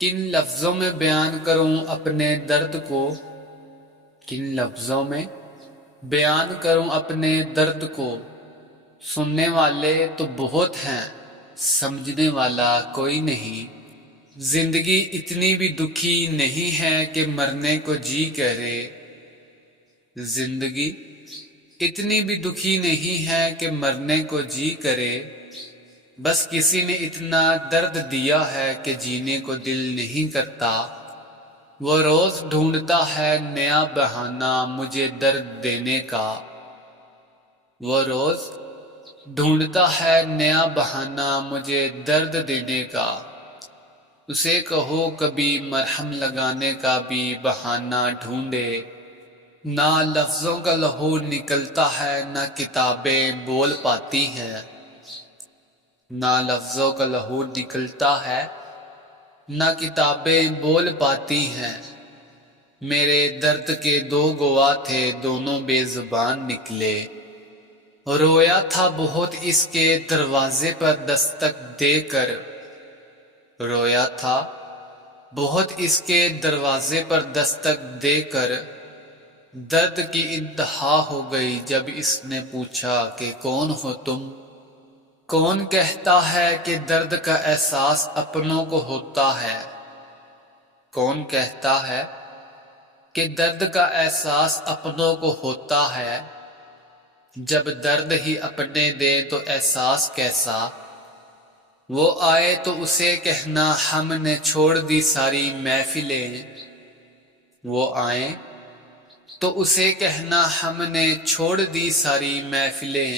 کن لفظوں میں بیان کروں اپنے درد کو، کن لفظوں میں بیان کروں اپنے درد کو۔ سننے والے تو بہت ہیں، سمجھنے والا کوئی نہیں۔ زندگی اتنی بھی دکھی نہیں ہے کہ مرنے کو جی کرے، زندگی اتنی بھی دکھی نہیں ہے کہ مرنے کو جی کرے۔ بس کسی نے اتنا درد دیا ہے کہ جینے کو دل نہیں کرتا۔ وہ روز ڈھونڈتا ہے نیا بہانہ مجھے درد دینے کا، وہ روز ڈھونڈتا ہے نیا بہانہ مجھے درد دینے کا۔ اسے کہو کبھی مرہم لگانے کا بھی بہانہ ڈھونڈے۔ نہ لفظوں کا لہو نکلتا ہے، نہ کتابیں بول پاتی ہیں، نہ لفظوں کا لہو نکلتا ہے، نہ کتابیں بول پاتی ہیں۔ میرے درد کے دو گواہ تھے، دونوں بے زبان نکلے۔ رویا تھا بہت اس کے دروازے پر دستک دے کر، رویا تھا بہت اس کے دروازے پر دستک دے کر۔ درد کی انتہا ہو گئی جب اس نے پوچھا کہ کون ہو تم۔ کون کہتا ہے کہ درد کا احساس اپنوں کو ہوتا ہے، کون کہتا ہے کہ درد کا احساس اپنوں کو ہوتا ہے۔ جب درد ہی اپنے دے تو احساس کیسا۔ وہ آئے تو اسے کہنا ہم نے چھوڑ دی ساری محفلیں، وہ آئیں تو اسے کہنا ہم نے چھوڑ دی ساری محفلیں۔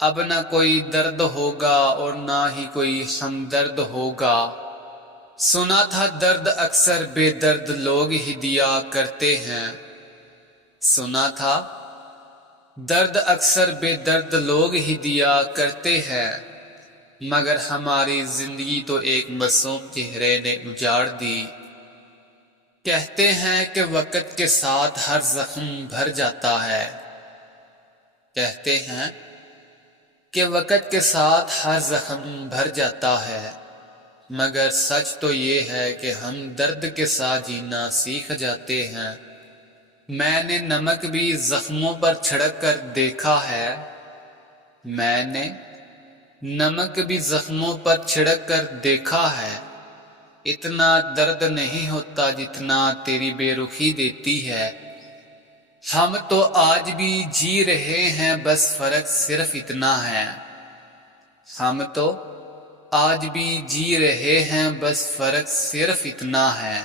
اب نہ کوئی درد ہوگا اور نہ ہی کوئی ہمدرد ہوگا۔ سنا تھا درد اکثر بے درد لوگ ہی دیا کرتے ہیں، سنا تھا درد اکثر بے درد لوگ ہی دیا کرتے ہیں۔ مگر ہماری زندگی تو ایک معصوم چہرے نے اجاڑ دی۔ کہتے ہیں کہ وقت کے ساتھ ہر زخم بھر جاتا ہے، کہتے ہیں کہ وقت کے ساتھ ہر زخم بھر جاتا ہے۔ مگر سچ تو یہ ہے کہ ہم درد کے ساتھ جینا سیکھ جاتے ہیں۔ میں نے نمک بھی زخموں پر چھڑک کر دیکھا ہے، میں نے نمک بھی زخموں پر چھڑک کر دیکھا ہے۔ اتنا درد نہیں ہوتا جتنا تیری بے رخی دیتی ہے۔ ہم تو آج بھی جی رہے ہیں، بس فرق صرف اتنا ہے، ہم تو آج بھی جی رہے ہیں، بس فرق صرف اتنا ہے۔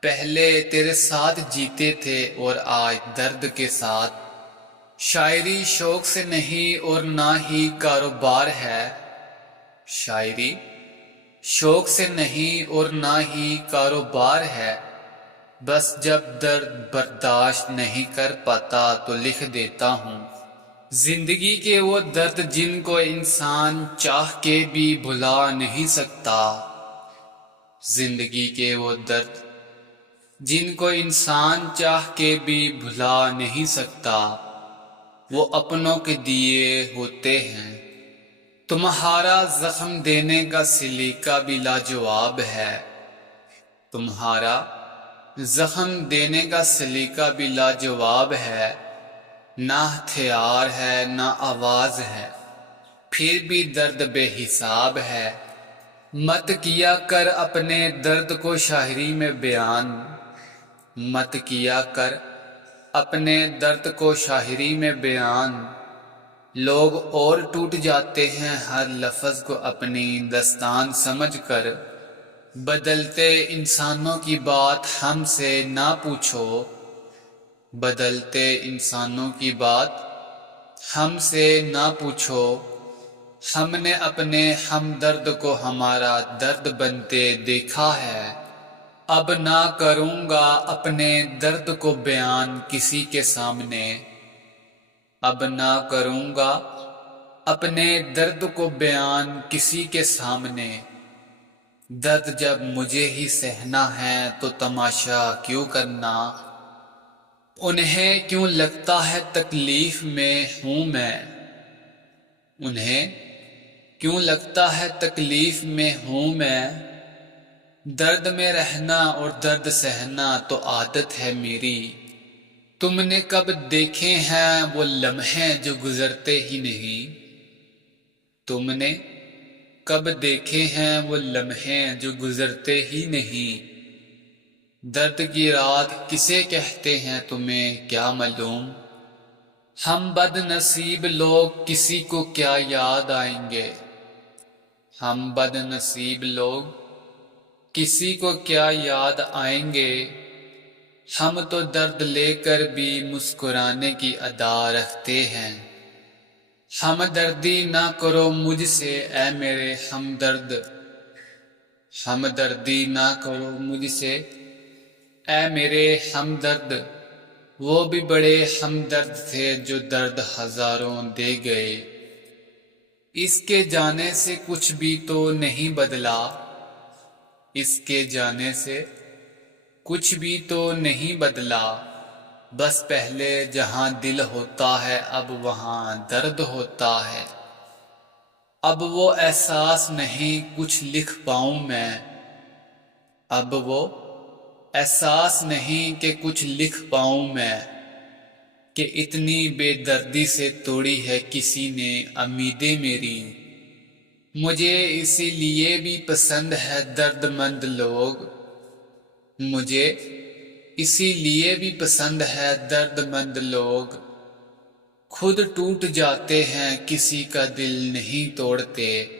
پہلے تیرے ساتھ جیتے تھے اور آج درد کے ساتھ۔ شاعری شوق سے نہیں اور نہ ہی کاروبار ہے، شاعری شوق سے نہیں اور نہ ہی کاروبار ہے۔ بس جب درد برداشت نہیں کر پاتا تو لکھ دیتا ہوں۔ زندگی کے وہ درد جن کو انسان چاہ کے بھی بھلا نہیں سکتا، زندگی کے وہ درد جن کو انسان چاہ کے بھی بھلا نہیں سکتا، وہ اپنوں کے دیے ہوتے ہیں۔ تمہارا زخم دینے کا سلیقہ بھی لاجواب ہے، تمہارا زخم دینے کا سلیقہ بھی لاجواب ہے۔ نہ ہتھیار ہے نہ آواز ہے، پھر بھی درد بے حساب ہے۔ مت کیا کر اپنے درد کو شاعری میں بیان، مت کیا کر اپنے درد کو شاعری میں بیان۔ لوگ اور ٹوٹ جاتے ہیں ہر لفظ کو اپنی داستان سمجھ کر۔ بدلتے انسانوں کی بات ہم سے نہ پوچھو، بدلتے انسانوں کی بات ہم سے نہ پوچھو۔ ہم نے اپنے ہمدرد کو ہمارا درد بنتے دیکھا ہے۔ اب نہ کروں گا اپنے درد کو بیان کسی کے سامنے، اب نہ کروں گا اپنے درد کو بیان کسی کے سامنے۔ درد جب مجھے ہی سہنا ہے تو تماشا کیوں کرنا۔ انہیں کیوں لگتا ہے تکلیف میں ہوں میں، انہیں کیوں لگتا ہے تکلیف میں ہوں میں۔ درد میں رہنا اور درد سہنا تو عادت ہے میری، تم نے کب دیکھے ہیں وہ لمحے جو گزرتے ہی نہیں؟ تم نے کب دیکھے ہیں وہ لمحے جو گزرتے ہی نہیں؟ درد کی رات کسے کہتے ہیں تمہیں کیا معلوم؟ ہم بد نصیب لوگ کسی کو کیا یاد آئیں گے؟ ہم بد نصیب لوگ کسی کو کیا یاد آئیں گے؟ ہم تو درد لے کر بھی مسکرانے کی ادا رکھتے ہیں۔ ہمدردی نہ کرو مجھ سے اے میرے ہمدرد، ہمدردی نہ کرو مجھ سے اے میرے ہمدرد، وہ بھی بڑے ہمدرد تھے جو درد ہزاروں دے گئے۔ اس کے جانے سے کچھ بھی تو نہیں بدلا، اس کے جانے سے کچھ بھی تو نہیں بدلا، بس پہلے جہاں دل ہوتا ہے اب وہاں درد ہوتا ہے۔ اب وہ احساس نہیں کچھ لکھ پاؤں میں، اب وہ احساس نہیں کہ کچھ لکھ پاؤں میں، کہ اتنی بے دردی سے توڑی ہے کسی نے امیدیں میری۔ مجھے اسی لیے بھی پسند ہے درد مند لوگ، مجھے اسی لیے بھی پسند ہے درد مند لوگ، خود ٹوٹ جاتے ہیں کسی کا دل نہیں توڑتے۔